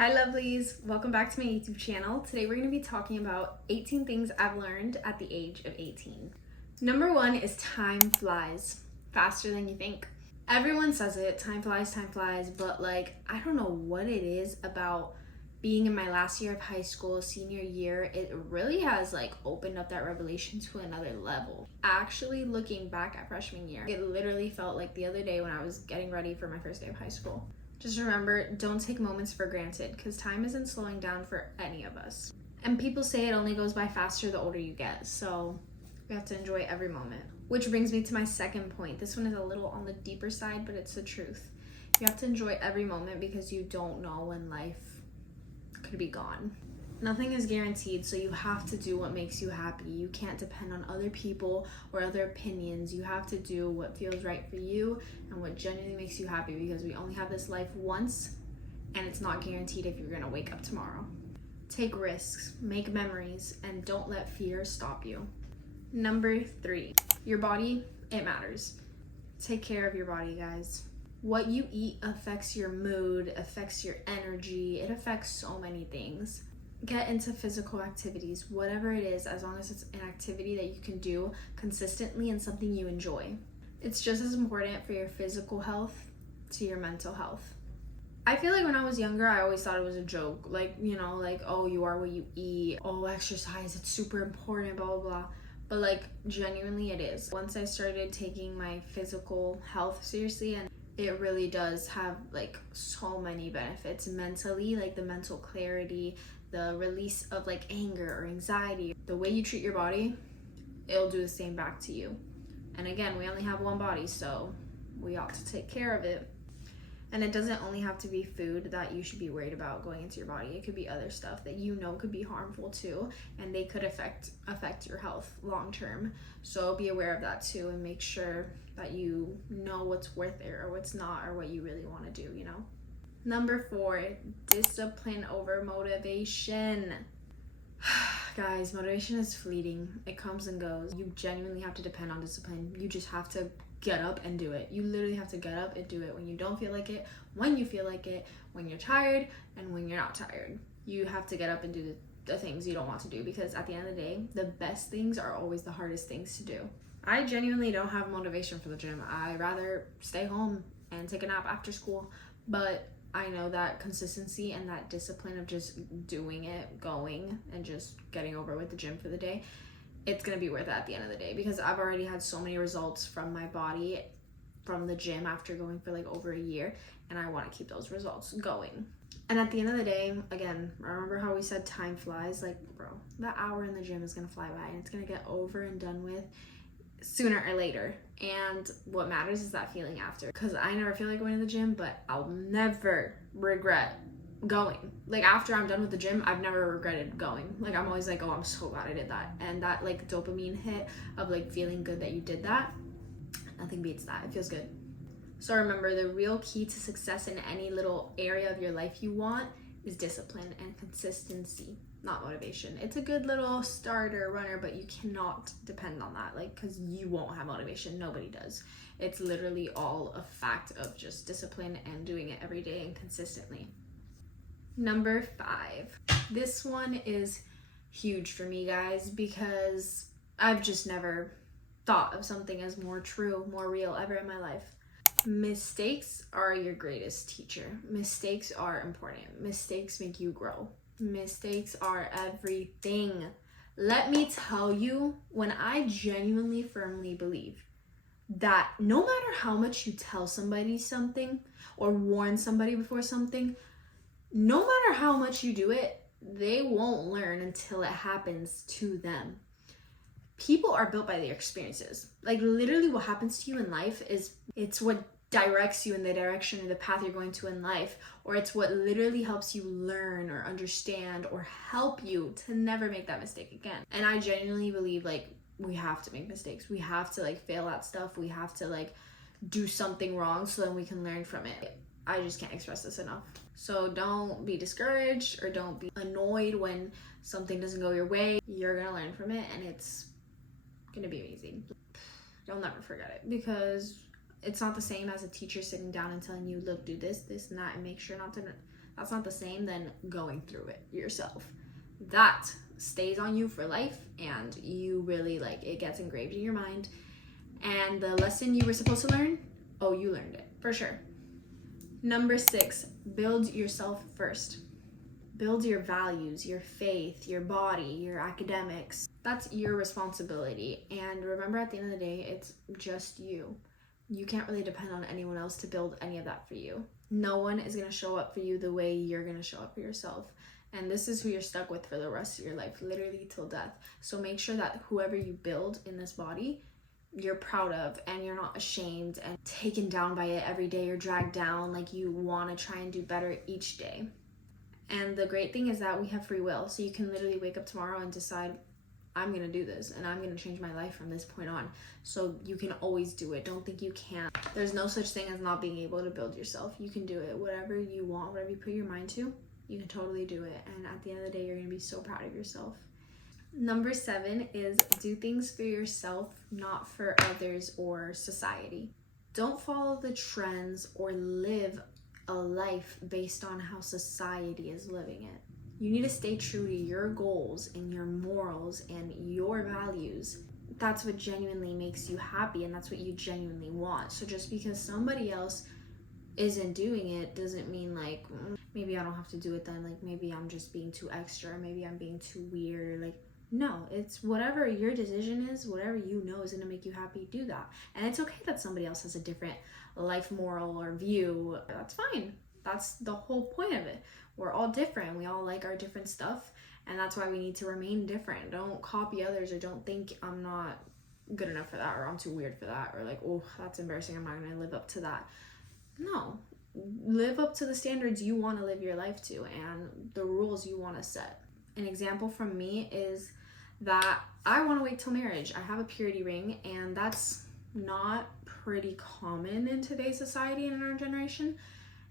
Hi lovelies, welcome back to my YouTube channel. Today we're going to be talking about 18 things I've learned at the age of 18. Number one is time flies faster than you think. Everyone says it, time flies, but I don't know what it is about being in my last year of high school, senior year. It really has opened up that revelation to another level. Actually, looking back at freshman year, it literally felt like the other day when I was getting ready for my first day of high school. Just remember, don't take moments for granted because time isn't slowing down for any of us. And people say it only goes by faster the older you get, so we have to enjoy every moment. Which brings me to my second point. This one is a little on the deeper side, but it's the truth. You have to enjoy every moment because you don't know when life could be gone. Nothing is guaranteed, so you have to do what makes you happy. You can't depend on other people or other opinions. You have to do what feels right for you and what genuinely makes you happy because we only have this life once and it's not guaranteed if you're gonna wake up tomorrow. Take risks, make memories, and don't let fear stop you. Number 3, your body, it matters. Take care of your body, guys. What you eat affects your mood, affects your energy, it affects so many things. Get into physical activities, whatever it is, as long as it's an activity that you can do consistently and something you enjoy. It's just as important for your physical health to your mental health. I feel like when I was younger, I always thought it was a joke. Oh, you are what you eat. Oh, exercise, it's super important, blah, blah, blah. But genuinely it is. Once I started taking my physical health seriously, and it really does have so many benefits mentally, the mental clarity, the release of anger or anxiety. The way you treat your body, it'll do the same back to you. And again, we only have one body, so we ought to take care of it. And it doesn't only have to be food that you should be worried about going into your body. It could be other stuff that could be harmful too, and they could affect your health long term. So be aware of that too, and make sure that you know what's worth it or what's not, or what you really want to do, Number 4, discipline over motivation. Guys, motivation is fleeting. It comes and goes. You genuinely have to depend on discipline. You just have to get up and do it. You literally have to get up and do it when you don't feel like it, when you feel like it, when you're tired, and when you're not tired. You have to get up and do the things you don't want to do, because at the end of the day, the best things are always the hardest things to do. I genuinely don't have motivation for the gym. I'd rather stay home and take a nap after school, but I know that consistency and that discipline of just doing it, going, and just getting over with the gym for the day, it's gonna be worth it at the end of the day, because I've already had so many results from my body from the gym after going for over a year, and I want to keep those results going. And at the end of the day, again, remember how we said time flies? Bro, that hour in the gym is gonna fly by, and it's gonna get over and done with sooner or later. And what matters is that feeling after, because I never feel like going to the gym, but I'll never regret going. After I'm done with the gym, I've never regretted going. I'm always oh, I'm so glad I did that. And that dopamine hit of feeling good that you did that, nothing beats that. It feels good. So remember, the real key to success in any little area of your life you want is discipline and consistency, not motivation. It's a good little starter runner, but you cannot depend on that, because you won't have motivation. Nobody does. It's literally all a fact of just discipline and doing it every day and consistently. Number 5. This one is huge for me, guys, because I've just never thought of something as more true, more real ever in my life. Mistakes are your greatest teacher. Mistakes are important. Mistakes make you grow. Mistakes are everything. Let me tell you, when I genuinely firmly believe that no matter how much you tell somebody something or warn somebody before something, no matter how much you do it, they won't learn until it happens to them. People are built by their experiences. Literally what happens to you in life it's what directs you in the direction or the path you're going to in life, or it's what literally helps you learn or understand or help you to never make that mistake again. And I genuinely believe we have to make mistakes. We have to fail at stuff. We have to do something wrong so then we can learn from it. I just can't express this enough. So don't be discouraged or don't be annoyed when something doesn't go your way. You're gonna learn from it, and it's gonna be amazing. You'll never forget it, because it's not the same as a teacher sitting down and telling you, look, do this, this, and that, and make sure not to That's not the same than going through it yourself. That stays on you for life, and you really like it gets engraved in your mind. And the lesson you were supposed to learn, oh, you learned it for sure. Number 6, build yourself first. Build your values, your faith, your body, your academics. That's your responsibility. And remember, at the end of the day, it's just you. You can't really depend on anyone else to build any of that for you. No one is going to show up for you the way you're going to show up for yourself. And this is who you're stuck with for the rest of your life, literally till death. So make sure that whoever you build in this body, you're proud of, and you're not ashamed and taken down by it every day or dragged down. Like, you want to try and do better each day. And the great thing is that we have free will. So you can literally wake up tomorrow and decide, I'm going to do this and I'm going to change my life from this point on. So you can always do it. Don't think you can't. There's no such thing as not being able to build yourself. You can do it. Whatever you want, whatever you put your mind to, you can totally do it. And at the end of the day, you're going to be so proud of yourself. Number 7 is do things for yourself, not for others or society. Don't follow the trends or live a life based on how society is living it. You need to stay true to your goals and your morals and your values. That's what genuinely makes you happy, and that's what you genuinely want. So just because somebody else isn't doing it doesn't mean like, maybe I don't have to do it then. Like, maybe I'm just being too extra, or maybe I'm being too weird. Like, no, it's whatever your decision is, whatever you know is going to make you happy, do that. And it's okay that somebody else has a different life moral or view. That's fine. That's the whole point of it. We're all different. We all like our different stuff, and that's why we need to remain different. Don't copy others, or don't think I'm not good enough for that, or I'm too weird for that, or like, oh, that's embarrassing, I'm not going to live up to that. No. Live up to the standards you want to live your life to and the rules you want to set. An example from me is that I want to wait till marriage. I have a purity ring, and that's not pretty common in today's society and in our generation.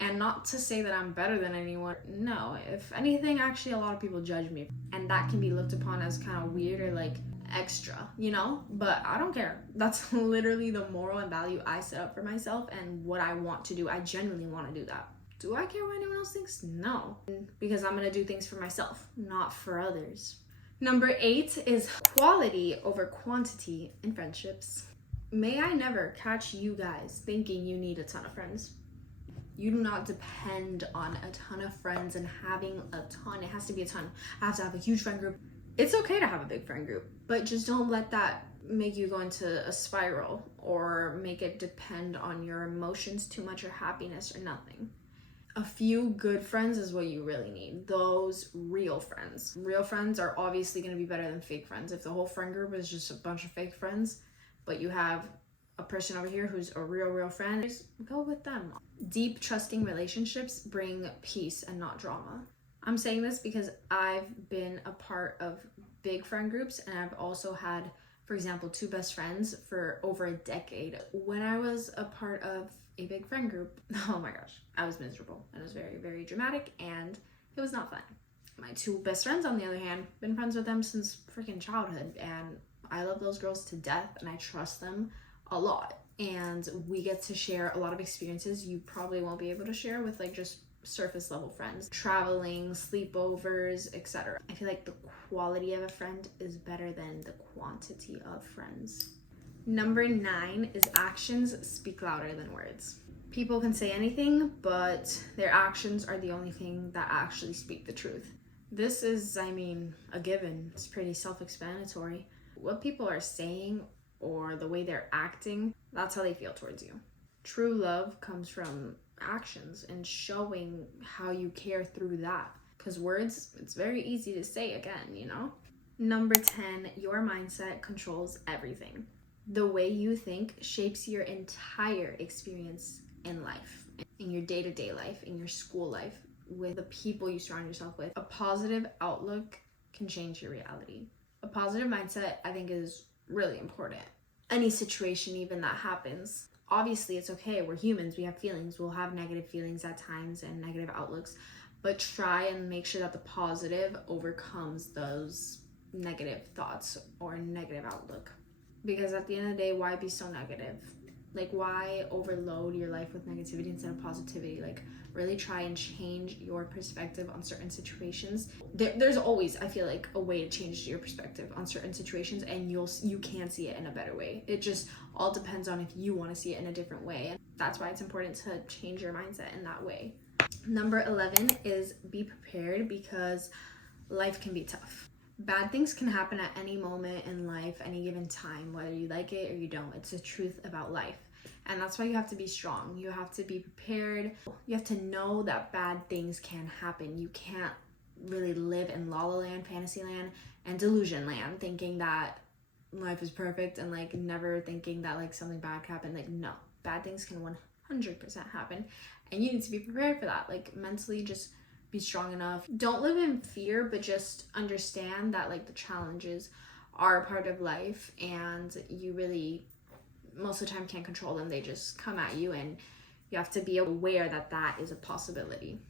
And not to say that I'm better than anyone. No, if anything, actually a lot of people judge me, and that can be looked upon as kind of weird or like extra, you know? But I don't care. That's literally the moral and value I set up for myself and what I want to do. I genuinely want to do that. Do I care what anyone else thinks? No, because I'm going to do things for myself, not for others. Number 8 is quality over quantity in friendships. May I never catch you guys thinking you need a ton of friends. You do not depend on a ton of friends and having a ton. It has to be a ton. I have to have a huge friend group. It's okay to have a big friend group, but just don't let that make you go into a spiral or make it depend on your emotions too much, or happiness, or nothing. A few good friends is what you really need. Those real friends. Real friends are obviously going to be better than fake friends. If the whole friend group is just a bunch of fake friends, but you have a person over here who's a real friend, just go with them. Deep, trusting relationships bring peace and not drama. I'm saying this because I've been a part of big friend groups, and I've also had, for example, 2 best friends for over a decade. When I was a part of a big friend group, oh my gosh, I was miserable. It was very, very dramatic, and it was not fun. My 2 best friends, on the other hand, been friends with them since freaking childhood, and I love those girls to death, and I trust them a lot. And we get to share a lot of experiences you probably won't be able to share with like just surface level friends. Traveling, sleepovers, etc. I feel like the quality of a friend is better than the quantity of friends. Number 9 is actions speak louder than words. People can say anything, but their actions are the only thing that actually speak the truth. This is, a given. It's pretty self-explanatory. What people are saying or the way they're acting, that's how they feel towards you. True love comes from actions and showing how you care through that. Because words, it's very easy to say again, you know? Number 10, your mindset controls everything. The way you think shapes your entire experience in life, in your day-to-day life, in your school life, with the people you surround yourself with. A positive outlook can change your reality. A positive mindset, I think, is really important. Any situation even that happens, obviously it's okay. We're humans. We have feelings. We'll have negative feelings at times and negative outlooks, but try and make sure that the positive overcomes those negative thoughts or negative outlook. Because at the end of the day, why be so negative? Like, why overload your life with negativity instead of positivity? Like, really try and change your perspective on certain situations. There's always, I feel like, a way to change your perspective on certain situations, and you can see it in a better way. It just all depends on if you want to see it in a different way, and that's why it's important to change your mindset in that way. Number 11 is be prepared, because life can be tough. Bad things can happen at any moment in life, any given time, whether you like it or you don't. It's the truth about life. And that's why you have to be strong. You have to be prepared. You have to know that bad things can happen. You can't really live in la la land, fantasy land, and delusion land, thinking that life is perfect and like never thinking that like something bad can happen. Like, no, bad things can 100% happen. And you need to be prepared for that. Like, mentally, just be strong enough. Don't live in fear, but just understand that like the challenges are a part of life, and you really most of the time can't control them. They just come at you, and you have to be aware that that is a possibility.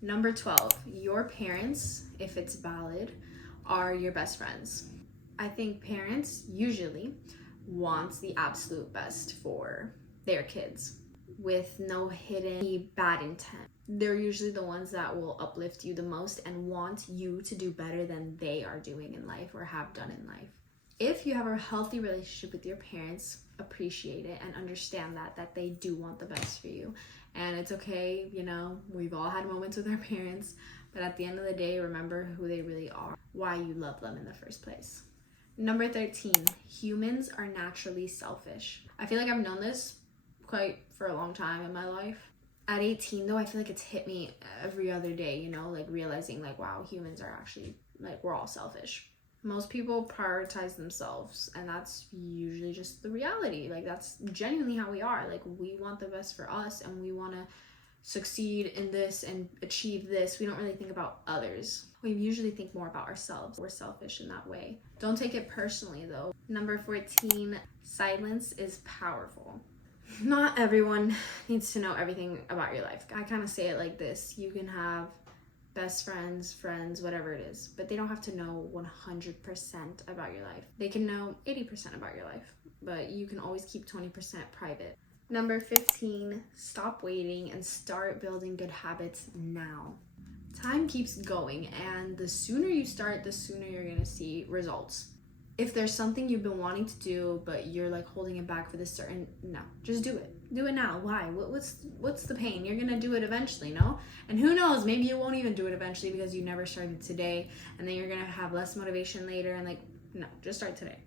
Number 12, your parents, if it's valid, are your best friends. I think parents usually want the absolute best for their kids with no hidden bad intent. They're usually the ones that will uplift you the most and want you to do better than they are doing in life or have done in life. If you have a healthy relationship with your parents, appreciate it and understand that they do want the best for you. And it's okay, you know, we've all had moments with our parents, but at the end of the day, remember who they really are, why you love them in the first place. Number 13, humans are naturally selfish. I feel like I've known this quite for a long time in my life. At 18 though, I feel like it's hit me every other day, you know, like realizing like, wow, humans are actually, like, we're all selfish. Most people prioritize themselves, and that's usually just the reality. Like, that's genuinely how we are. Like, we want the best for us, and we want to succeed in this and achieve this. We don't really think about others. We usually think more about ourselves. We're selfish in that way. Don't take it personally though. Number 14, silence is powerful. Not everyone needs to know everything about your life. I kind of say it like this: you can have best friends, whatever it is, but they don't have to know 100% about your life. They can know 80% about your life, but you can always keep 20% private. Number 15, stop waiting and start building good habits now. Time keeps going, and the sooner you start, the sooner you're gonna see results. If there's something you've been wanting to do, but you're like holding it back for this certain, no, just do it. Do it now. Why? What's the pain? You're gonna do it eventually, no? And who knows, maybe you won't even do it eventually because you never started today, and then you're gonna have less motivation later, and like, no, just start today.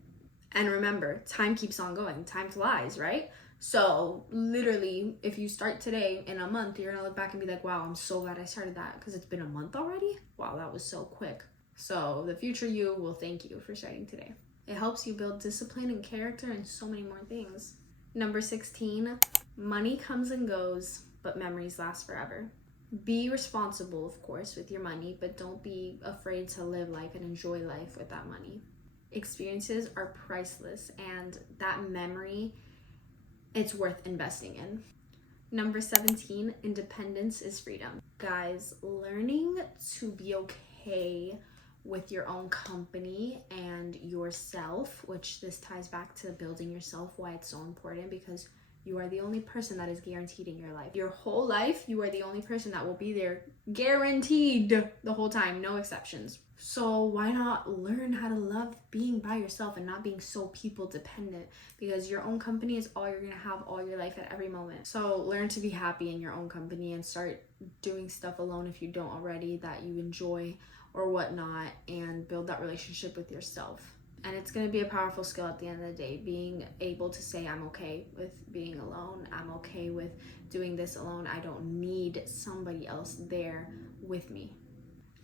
And remember, time keeps on going. Time flies, right? So literally, if you start today, in a month, you're gonna look back and be like, wow, I'm so glad I started that, because it's been a month already. Wow, that was so quick. So the future you will thank you for starting today. It helps you build discipline and character and so many more things. Number 16, money comes and goes, but memories last forever. Be responsible, of course, with your money, but don't be afraid to live life and enjoy life with that money. Experiences are priceless, and that memory, it's worth investing in. Number 17, independence is freedom. Guys, learning to be okay with your own company and yourself, which this ties back to building yourself, why it's so important, because you are the only person that is guaranteed in your life. Your whole life, you are the only person that will be there, guaranteed, the whole time, no exceptions. So why not learn how to love being by yourself and not being so people dependent, because your own company is all you're gonna have all your life at every moment. So learn to be happy in your own company and start doing stuff alone if you don't already that you enjoy or whatnot, and build that relationship with yourself. And it's going to be a powerful skill at the end of the day, being able to say, I'm okay with being alone. I'm okay with doing this alone. I don't need somebody else there with me.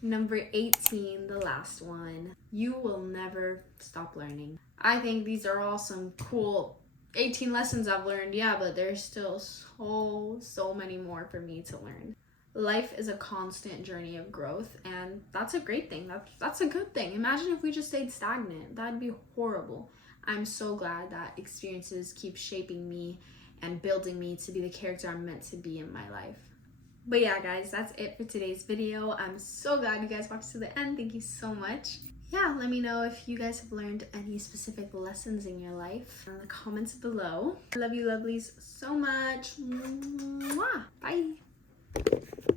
Number 18, the last one, you will never stop learning. I think these are all some cool 18 lessons I've learned, yeah, but there's still so many more for me to learn. Life is a constant journey of growth, and that's a great thing. That's a good thing. Imagine if we just stayed stagnant. That'd be horrible. I'm so glad that experiences keep shaping me and building me to be the character I'm meant to be in my life. But yeah, guys, that's it for today's video. I'm so glad you guys watched to the end. Thank you so much. yeah, let me know if you guys have learned any specific lessons in your life in the comments below. I love you lovelies so much. Mwah. Bye.